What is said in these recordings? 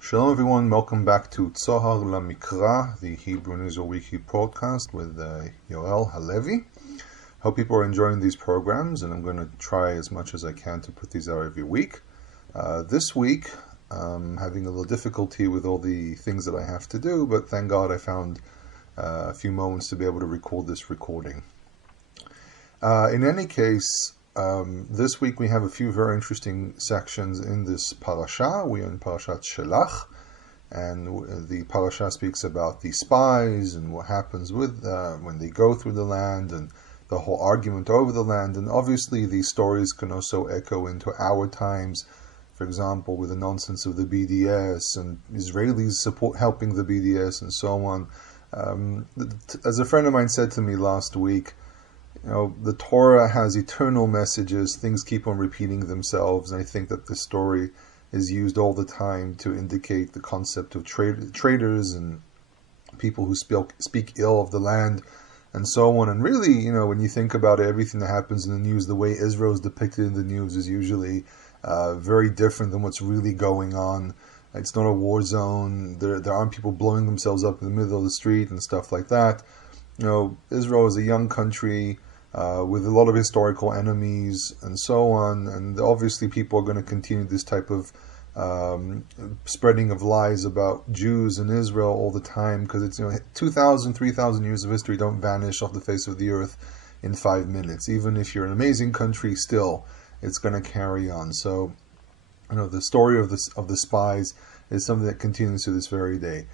Shalom everyone, welcome back to Tzohar Lamikra, the Hebrew News Weekly podcast with Yoel Halevi. Hope people are enjoying these programs, and I'm going to try as much as I can to put these out every week. This week, I'm having a little difficulty with all the things that I have to do, but thank God I found a few moments to be able to record this recording. In any case, this week we have a few very interesting sections in this parasha. We are in Parashat Shelach, and the parasha speaks about the spies and what happens with when they go through the land and the whole argument over the land. And obviously these stories can also echo into our times, for example, with the nonsense of the BDS and Israelis helping the BDS and so on. As a friend of mine said to me last week, the Torah has eternal messages, things keep on repeating themselves, and I think that this story is used all the time to indicate the concept of traitors and people who speak ill of the land and so on. And really, when you think about it, everything that happens in the news, the way Israel is depicted in the news is usually very different than what's really going on. It's not a war zone. There aren't people blowing themselves up in the middle of the street and stuff like that. Israel is a young country with a lot of historical enemies and so on, and obviously people are going to continue this type of spreading of lies about Jews in Israel all the time, because it's 2,000, 3,000 years of history don't vanish off the face of the earth in 5 minutes. Even if you're an amazing country, still it's going to carry on. So the story of the spies is something that continues to this very day.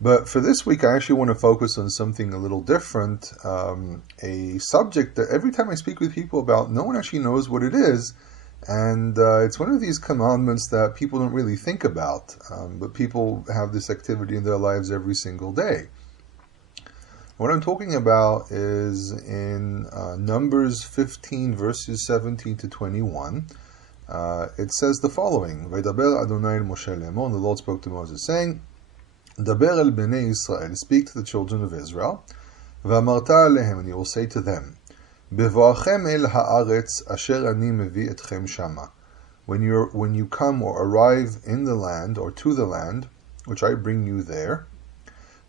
But for this week, I actually want to focus on something a little different, a subject that every time I speak with people about, no one actually knows what it is, and it's one of these commandments that people don't really think about, but people have this activity in their lives every single day. What I'm talking about is in Numbers 15, verses 17 to 21. It says the following: Vaydaber Adonai el Moshe lemor, and the Lord spoke to Moses, saying, Daber el bnei Israel, speak to the children of Israel, v'amarta alehem, and you will say to them, Bevoachem el haaretz asher ani mevi etchem shama. When you come or arrive in the land, or to the land, which I bring you there,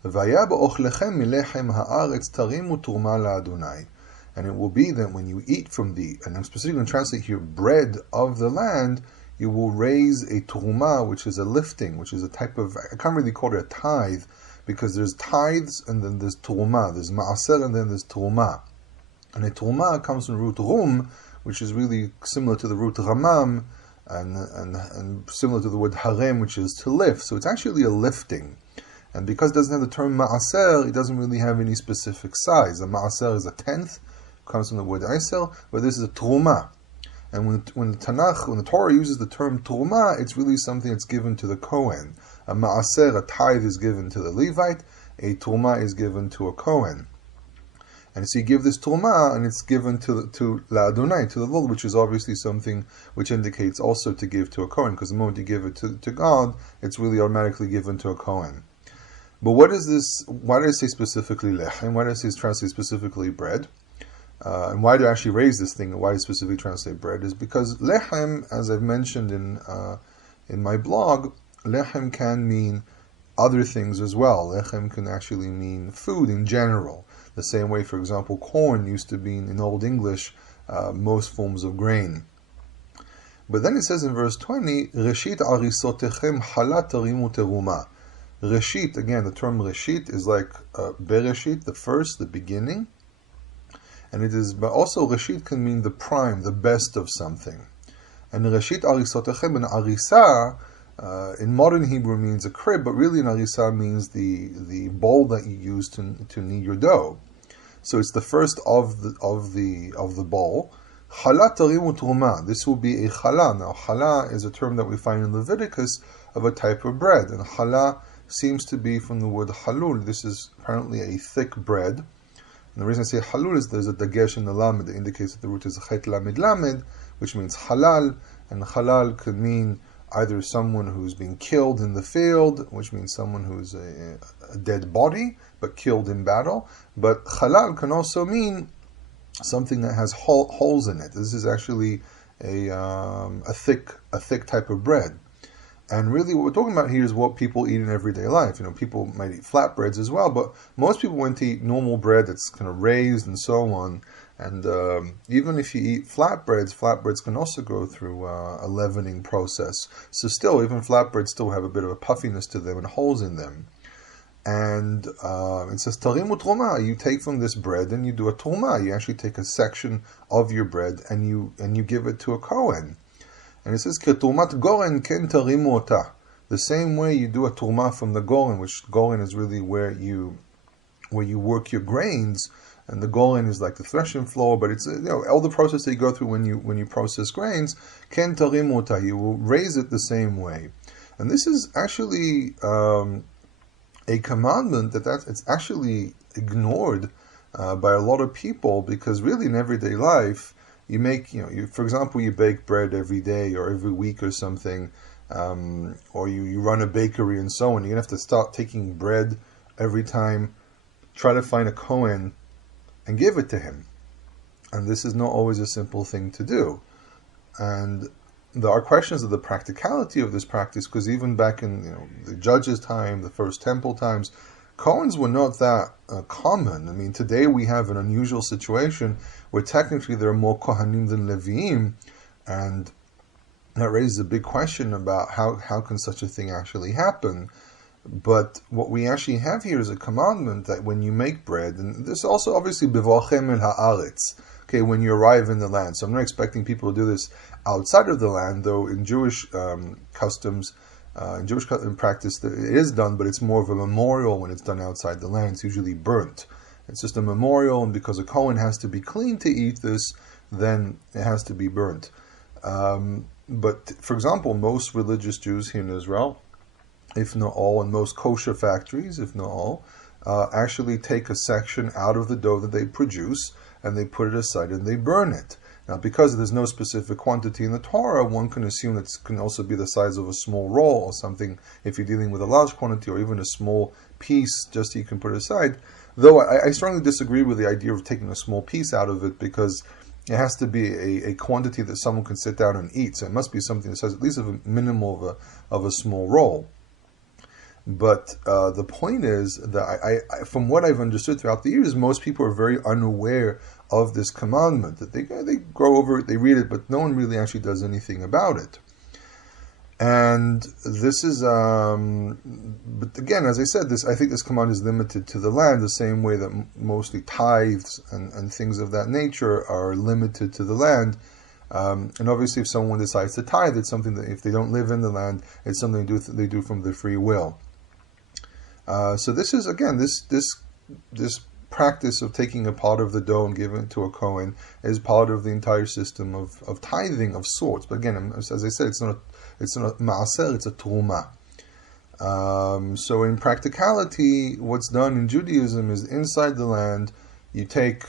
v'aya ba'ochlechem milechem haaretz tarimu turma la'Adonai. And it will be that when you eat from and I'm specifically going to translate here, bread of the land, you will raise a turma, which is a lifting, which is a type of, I can't really call it a tithe, because there's tithes and then there's turma, there's ma'aser and then there's turma. And a turma comes from the root rum, which is really similar to the root ramam, and similar to the word harem, which is to lift. So it's actually a lifting. And because it doesn't have the term ma'aser, it doesn't really have any specific size. A ma'aser is a tenth, comes from the word iser, but this is a turma. And when the Torah uses the term turma, it's really something that's given to the Kohen. A ma'aser, a tithe, is given to the Levite. A turma is given to a Kohen. And so you give this turma, and it's given to Adonai, to the Lord, which is obviously something which indicates also to give to a Kohen, because the moment you give it to God, it's really automatically given to a Kohen. But what is this? Why did I say specifically lechem? Why did I say translate specifically bread? And why do I actually raise this thing, and why do I specifically translate bread, is because lechem, as I've mentioned in my blog, lechem can mean other things as well. Lechem can actually mean food in general. The same way, for example, corn used to mean, in Old English, most forms of grain. But then it says in verse 20, Reshit arisotechem halat tarimu teruma. Reshit, again, the term Reshit is like Bereshit, the first, the beginning. And it is, but also Reshit can mean the prime, the best of something. And Reshit arisotechem, and arisa, in modern Hebrew means a crib, but really in arisa means the bowl that you use to knead your dough. So it's the first of the bowl. Chala tarimu truma. This will be a chala. Now chala is a term that we find in Leviticus of a type of bread, and chala seems to be from the word halul. This is apparently a thick bread. And the reason I say halul is there's a dagesh in the lamed that indicates that the root is chet lamed lamed, which means halal, and halal could mean either someone who's been killed in the field, which means someone who's a dead body, but killed in battle. But halal can also mean something that has holes in it. This is actually a thick type of bread. And really what we're talking about here is what people eat in everyday life. People might eat flatbreads as well, but most people want to eat normal bread that's kind of raised and so on. And even if you eat flatbreads can also go through a leavening process. So still, even flatbreads still have a bit of a puffiness to them and holes in them. And it says, Tarimu Truma, you take from this bread and you do a Truma. You actually take a section of your bread and you give it to a Kohen. And it says, Ketumat Goren ken tarimu ota. The same way you do a Truma from the Goren, which Goren is really where you work your grains, and the Goren is like the threshing floor, but it's all the process that you go through when you process grains. Ken tarimu ota, you will raise it the same way. And this is actually a commandment it's actually ignored by a lot of people, because really in everyday life you make, for example, you bake bread every day or every week or something, or you run a bakery and so on. You're going to have to start taking bread every time, try to find a Kohen and give it to him. And this is not always a simple thing to do. And there are questions of the practicality of this practice, because even back in the Judges' time, the First Temple times, Kohens were not that common. I mean, today we have an unusual situation where technically there are more Kohanim than Leviim, and that raises a big question about how can such a thing actually happen. But what we actually have here is a commandment that when you make bread, and this also obviously bivochem el haaretz, okay, when you arrive in the land. So I'm not expecting people to do this outside of the land, though in Jewish customs, in Jewish practice, it is done, but it's more of a memorial when it's done outside the land. It's usually burnt. It's just a memorial, and because a Kohen has to be clean to eat this, then it has to be burnt. But, for example, most religious Jews here in Israel, if not all, and most kosher factories, if not all, actually take a section out of the dough that they produce, and they put it aside and they burn it. Now, because there's no specific quantity in the Torah, one can assume that it can also be the size of a small roll or something if you're dealing with a large quantity, or even a small piece just so you can put it aside. Though I strongly disagree with the idea of taking a small piece out of it, because it has to be a quantity that someone can sit down and eat. So it must be something that says at least a minimal of a small roll. But the point is that I from what I've understood throughout the years, most people are very unaware of this commandment, that they go over it, they read it, but no one really actually does anything about it. And this is, but again, as I said, I think this command is limited to the land, the same way that mostly tithes and things of that nature are limited to the land. And obviously, if someone decides to tithe, it's something that if they don't live in the land, it's something they do from their free will. So this is, again, this practice of taking a part of the dough and giving it to a Kohen is part of the entire system of tithing of sorts. But again, as I said, it's not a maaser, it's a truma. So in practicality, what's done in Judaism is inside the land, you take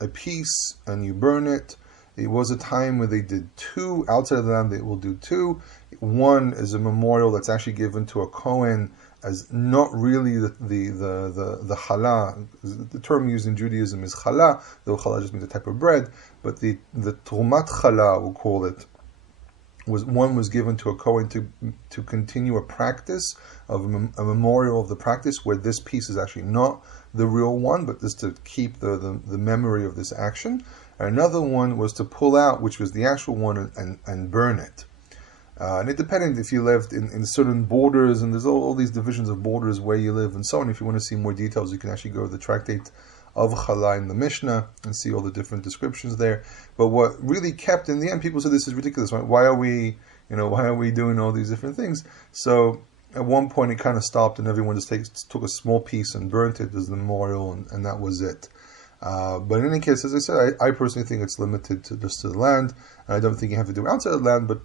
a piece and you burn it. It was a time where they did two. Outside of the land, they will do two. One is a memorial that's actually given to a Kohen as not really the challah. The term used in Judaism is challah, though challah just means a type of bread. But the trumat challah, we'll call it, was given to a Kohen to continue a practice of a memorial of the practice, where this piece is actually not the real one, but just to keep the memory of this action. And another one was to pull out, which was the actual one, and burn it. And it depended if you lived in certain borders, and there's all these divisions of borders where you live and so on. If you want to see more details, you can actually go to the tractate of Challah in the Mishnah and see all the different descriptions there. But what really kept, in the end, people said this is ridiculous. Right? Why are we doing all these different things? So at one point it kind of stopped, and everyone just took a small piece and burnt it as the memorial, and that was it. But in any case, as I said, I personally think it's limited to just to the land. I don't think you have to do it outside of the land, but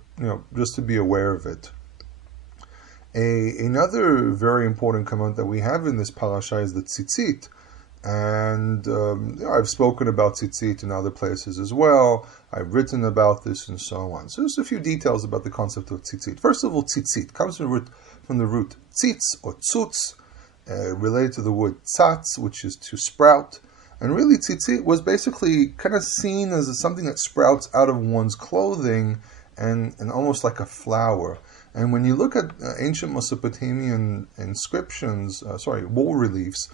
just to be aware of it. Another very important command that we have in this parasha is the tzitzit. And I've spoken about tzitzit in other places as well. I've written about this and so on. So there's a few details about the concept of tzitzit. First of all, tzitzit comes from the root tzitz or tzutz, related to the word tzatz, which is to sprout. And really, tzitzit was basically kind of seen as something that sprouts out of one's clothing and almost like a flower. And when you look at ancient Mesopotamian inscriptions, wall reliefs,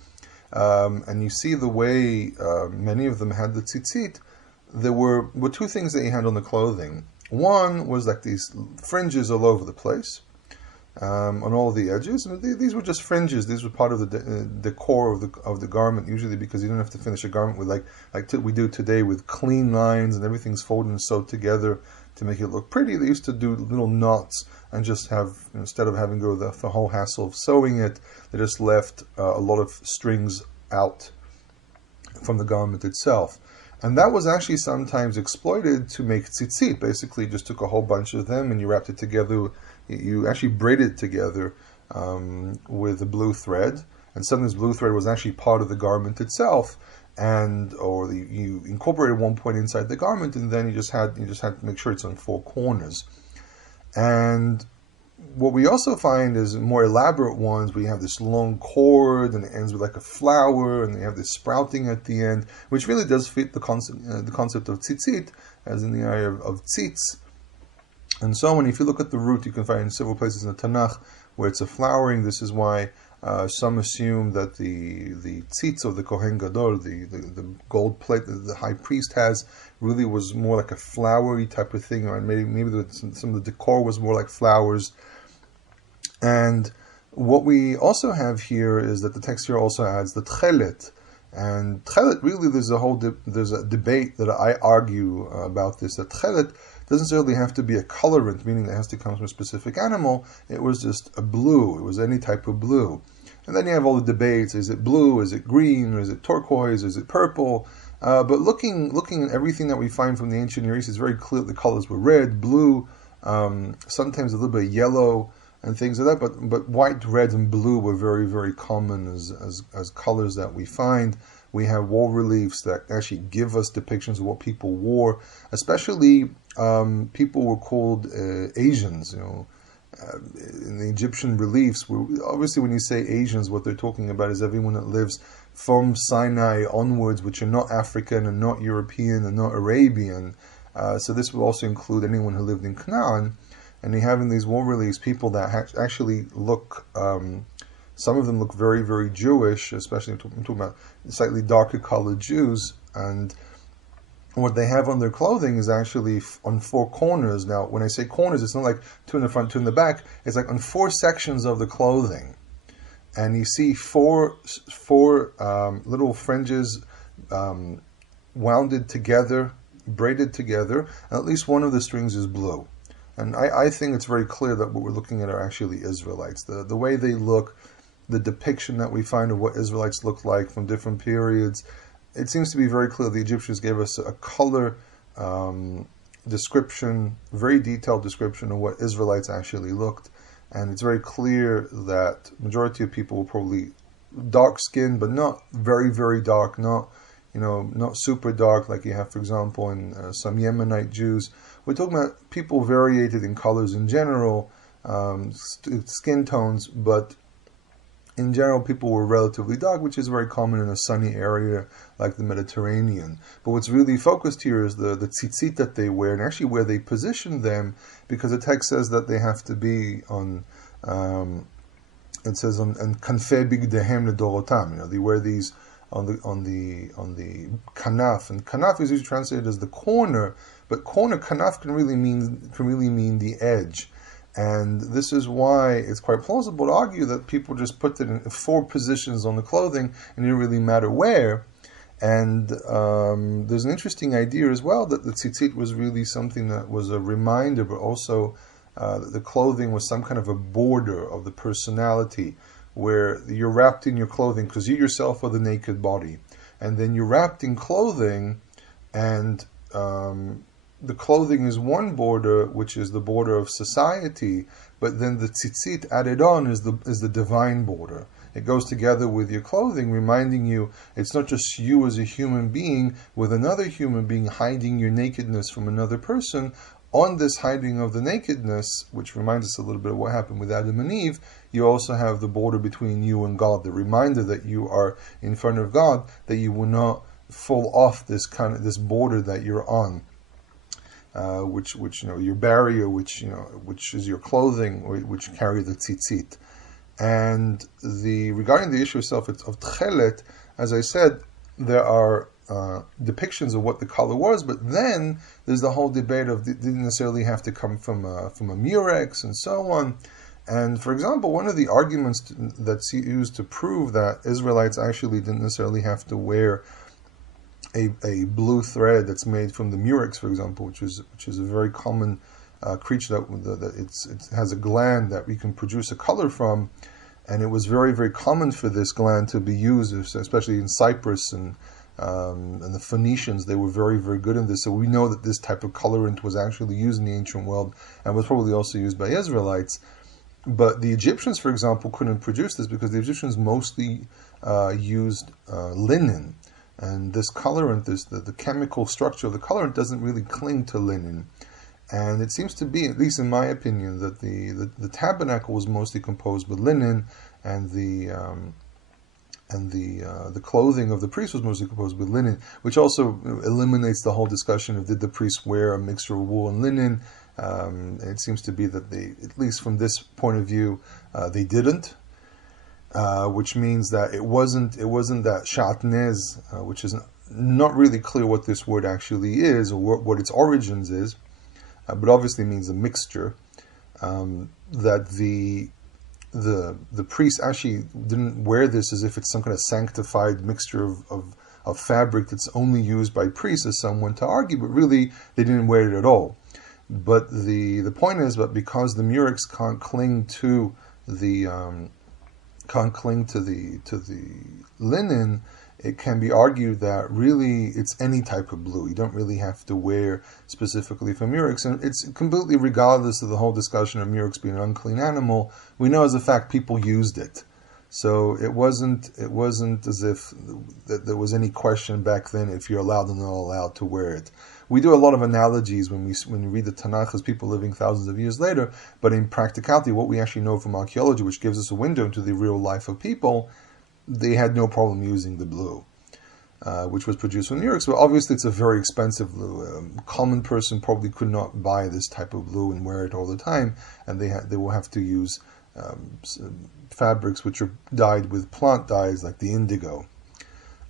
and you see the way many of them had the tzitzit, there were two things that you had on the clothing. One was like these fringes all over the place, on all the edges. And these were just fringes. These were part of the decor of the garment, usually because you don't have to finish a garment with like we do today with clean lines and everything's folded and sewed together to make it look pretty. They used to do little knots and just have, instead of having to go the whole hassle of sewing it, they just left a lot of strings out from the garment itself. And that was actually sometimes exploited to make tzitzit. Basically, just took a whole bunch of them and you wrapped it together. You actually braided it together with a blue thread. And some of this blue thread was actually part of the garment itself. You incorporated one point inside the garment, and then you just had to make sure it's on four corners. And what we also find is more elaborate ones. We have this long cord, and it ends with like a flower, and they have this sprouting at the end, which really does fit the concept of tzitzit, as in the area of tzitz. And so on. If you look at the root, you can find in several places in the Tanakh where it's a flowering. This is why some assume that the tzitz of the Kohen Gadol, the gold plate that the high priest has, really was more like a flowery type of thing, or maybe some of the decor was more like flowers. And what we also have here is that the text here also adds the tchelet. And tchelet, really, there's a debate that I argue about this, that tchelet doesn't necessarily have to be a colorant, meaning it has to come from a specific animal. It was just a blue. It was any type of blue. And then you have all the debates. Is it blue? Is it green? Or is it turquoise? Is it purple? But looking at everything that we find from the ancient Near East, it's very clear the colors were red, blue, sometimes a little bit of yellow and things like that. But white, red, and blue were very, very common as colors that we find. We have wall reliefs that actually give us depictions of what people wore, especially people were called Asians, in the Egyptian reliefs. Obviously, when you say Asians, what they're talking about is everyone that lives from Sinai onwards, which are not African and not European and not Arabian. So this will also include anyone who lived in Canaan. And you have in these wall reliefs people that actually look, some of them look very, very Jewish, especially I'm talking about slightly darker colored Jews. And what they have on their clothing is actually on four corners. Now, when I say corners, it's not like two in the front, two in the back. It's like on four sections of the clothing. And you see four little fringes wounded together, braided together, and at least one of the strings is blue. And I think it's very clear that what we're looking at are actually Israelites. The way they look, the depiction that we find of what Israelites look like from different periods, it seems to be very clear the Egyptians gave us a color description, very detailed description of what Israelites actually looked. And it's very clear that majority of people were probably dark skinned, but not very, very dark, not super dark like you have, for example, in some Yemenite Jews. We're talking about people variated in colors in general, skin tones, but in general, people were relatively dark, which is very common in a sunny area like the Mediterranean. But what's really focused here is the tzitzit that they wear, and actually where they position them, because the text says that they have to be on, it says on kanfei bigdehem ledorotam. They wear these on the kanaf, and kanaf is usually translated as the corner, but kanaf can really mean the edge. And this is why it's quite plausible to argue that people just put it in four positions on the clothing and it didn't really matter where. And there's an interesting idea as well that the tzitzit was really something that was a reminder, but also that the clothing was some kind of a border of the personality, where you're wrapped in your clothing because you yourself are the naked body. And then you're wrapped in clothing, and the clothing is one border, which is the border of society, but then the tzitzit added on is the divine border. It goes together with your clothing, reminding you it's not just you as a human being with another human being hiding your nakedness from another person. On this hiding of the nakedness, which reminds us a little bit of what happened with Adam and Eve, you also have the border between you and God, the reminder that you are in front of God, that you will not fall off this border that you're on. which your barrier, which is your clothing, which carry the tzitzit. And regarding the issue itself of tchelet, as I said, there are depictions of what the color was, but then there's the whole debate of it didn't necessarily have to come from a murex and so on. And for example, one of the arguments that's used to prove that Israelites actually didn't necessarily have to wear a blue thread that's made from the murex, for example, which is a very common creature that it has a gland that we can produce a color from, and it was very, very common for this gland to be used, especially in Cyprus and the Phoenicians. They were very, very good in this. So we know that this type of colorant was actually used in the ancient world and was probably also used by Israelites. But the Egyptians, for example, couldn't produce this because the Egyptians mostly used linen. And this colorant, the chemical structure of the colorant doesn't really cling to linen. And it seems to be, at least in my opinion, that the tabernacle was mostly composed with linen, and the clothing of the priest was mostly composed with linen, which also eliminates the whole discussion of did the priest wear a mixture of wool and linen. It seems to be that they, at least from this point of view, they didn't, which means that it wasn't that shatnez, which is not really clear what this word actually is or what its origins is, but obviously means a mixture. That the priest actually didn't wear this as if it's some kind of sanctified mixture of fabric that's only used by priests, as someone to argue, but really they didn't wear it at all. But the point is that because the murex can't cling to the linen, it can be argued that really it's any type of blue. You don't really have to wear specifically for murex, and it's completely regardless of the whole discussion of murex being an unclean animal. We know as a fact people used it, so it wasn't as if that there was any question back then if you're allowed or not allowed to wear it. We do a lot of analogies when we read the Tanakh as people living thousands of years later, but in practicality, what we actually know from archaeology, which gives us a window into the real life of people, they had no problem using the blue, which was produced from murex. But obviously, it's a very expensive blue. A common person probably could not buy this type of blue and wear it all the time, and they will have to use fabrics which are dyed with plant dyes like the indigo.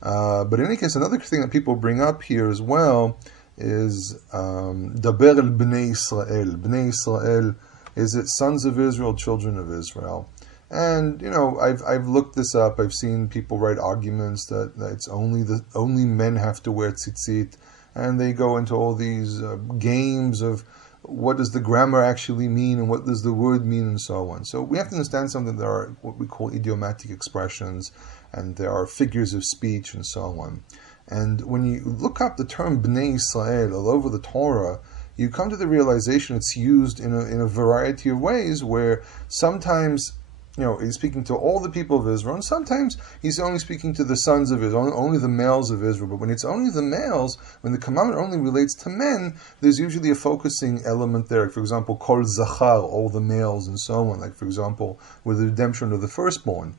But in any case, another thing that people bring up here as well is Daber el Bnei Israel. Bnei Israel, is it sons of Israel, children of Israel? And I've looked this up. I've seen people write arguments that it's only men have to wear tzitzit, and they go into all these games of what does the grammar actually mean and what does the word mean and so on. So we have to understand something. There are what we call idiomatic expressions, and there are figures of speech and so on. And when you look up the term Bnei Israel all over the Torah, you come to the realization it's used in a variety of ways, where sometimes he's speaking to all the people of Israel, and sometimes he's only speaking to the sons of Israel, only the males of Israel. But when it's only the males, when the commandment only relates to men, there's usually a focusing element there. For example, Kol Zachar, all the males, and so on. Like, for example, with the redemption of the firstborn.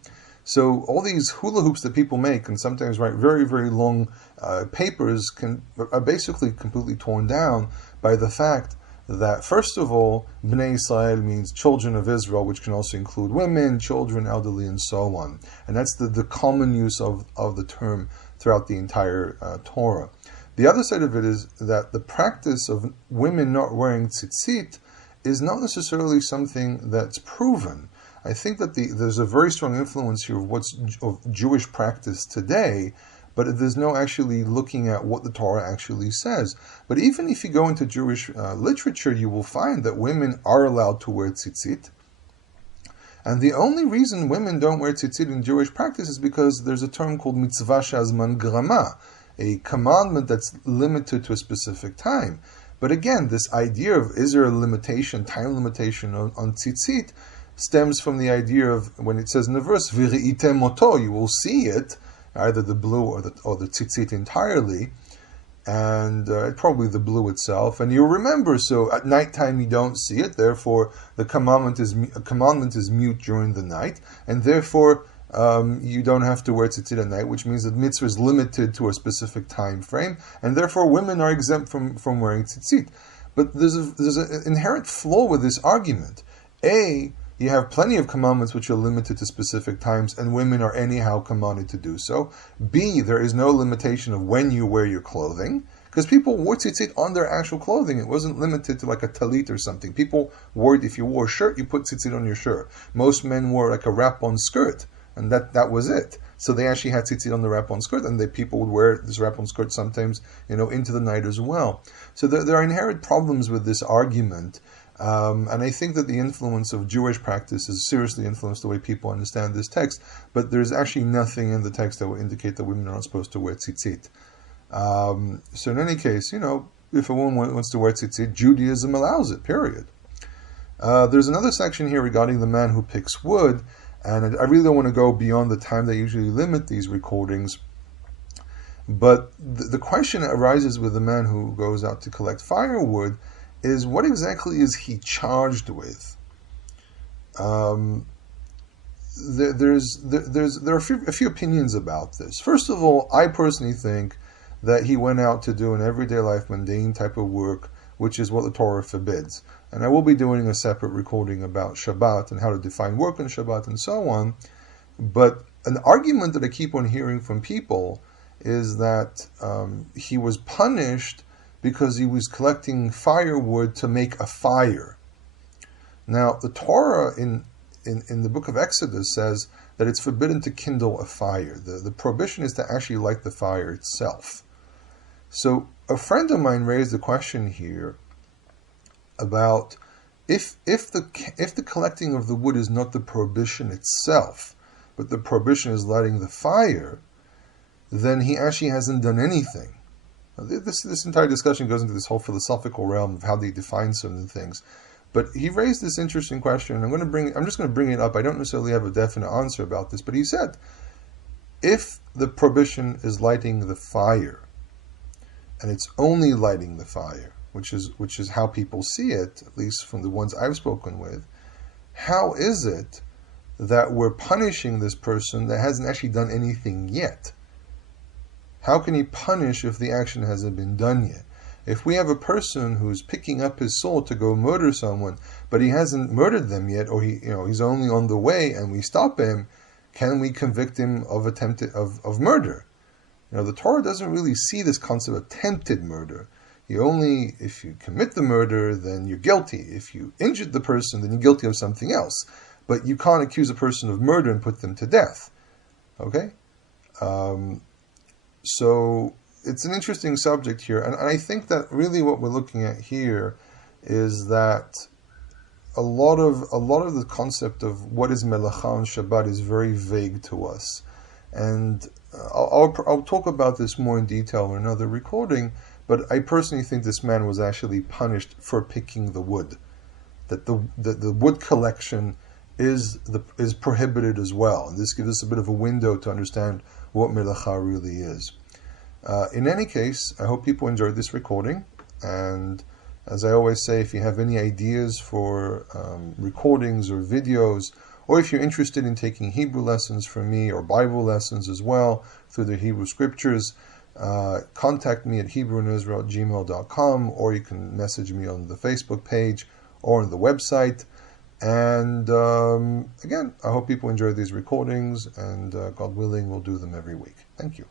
So all these hula hoops that people make, and sometimes write very, very long papers, are basically completely torn down by the fact that, first of all, Bnei Israel means children of Israel, which can also include women, children, elderly, and so on. And that's the common use of the term throughout the entire Torah. The other side of it is that the practice of women not wearing tzitzit is not necessarily something that's proven. I think that there's a very strong influence here of Jewish practice today, but there's no actually looking at what the Torah actually says. But even if you go into Jewish literature, you will find that women are allowed to wear tzitzit. And the only reason women don't wear tzitzit in Jewish practice is because there's a term called mitzvah shazman grama, a commandment that's limited to a specific time. But again, this idea of is there a limitation, time limitation on tzitzit, stems from the idea of when it says in the verse, "V'ri'item oto," you will see it, either the blue or the tzitzit entirely, and probably the blue itself. And you'll remember, so at nighttime you don't see it, therefore the commandment is mute during the night, and therefore you don't have to wear tzitzit at night, which means that mitzvah is limited to a specific time frame, and therefore women are exempt from wearing tzitzit. But there's an inherent flaw with this argument. A, you have plenty of commandments which are limited to specific times, and women are anyhow commanded to do so. B, there is no limitation of when you wear your clothing, because people wore tzitzit on their actual clothing. It wasn't limited to like a talit or something. People wore it, if you wore a shirt, you put tzitzit on your shirt. Most men wore like a wrap-on skirt, and that was it. So they actually had tzitzit on the wrap-on skirt, and people would wear this wrap-on skirt sometimes, into the night as well. So there are inherent problems with this argument. And I think that the influence of Jewish practice has seriously influenced the way people understand this text, but there's actually nothing in the text that will indicate that women are not supposed to wear tzitzit. So in any case, if a woman wants to wear tzitzit, Judaism allows it, period. There's another section here regarding the man who picks wood, and I really don't want to go beyond the time they usually limit these recordings, but the question arises with the man who goes out to collect firewood is, what exactly is he charged with? There are a few opinions about this. First of all, I personally think that he went out to do an everyday life, mundane type of work, which is what the Torah forbids. And I will be doing a separate recording about Shabbat and how to define work on Shabbat and so on. But an argument that I keep on hearing from people is that he was punished because he was collecting firewood to make a fire. Now, the Torah in the book of Exodus says that it's forbidden to kindle a fire. The prohibition is to actually light the fire itself. So a friend of mine raised a question here about if the collecting of the wood is not the prohibition itself, but the prohibition is lighting the fire, then he actually hasn't done anything. This entire discussion goes into this whole philosophical realm of how they define certain things. But he raised this interesting question, and I'm just going to bring it up. I don't necessarily have a definite answer about this, but he said, if the prohibition is lighting the fire, and it's only lighting the fire, which is how people see it, at least from the ones I've spoken with, how is it that we're punishing this person that hasn't actually done anything yet? How can he punish if the action hasn't been done yet? If we have a person who's picking up his sword to go murder someone, but he hasn't murdered them yet, or he's only on the way, and we stop him, can we convict him of of murder? The Torah doesn't really see this concept of attempted murder. If you commit the murder, then you're guilty. If you injured the person, then you're guilty of something else. But you can't accuse a person of murder and put them to death. Okay? So it's an interesting subject here, and I think that really what we're looking at here is that a lot of the concept of what is melacha and Shabbat is very vague to us, and I'll talk about this more in detail in another recording. But I personally think this man was actually punished for picking the wood, that the wood collection is prohibited as well. And this gives us a bit of a window to understand what melacha really is. In any case, I hope people enjoyed this recording, and as I always say, if you have any ideas for recordings or videos, or if you're interested in taking Hebrew lessons from me or Bible lessons as well through the Hebrew scriptures, contact me at hebrewisrael@gmail.com, or you can message me on the Facebook page or on the website. And again, I hope people enjoy these recordings, and God willing, we'll do them every week. Thank you.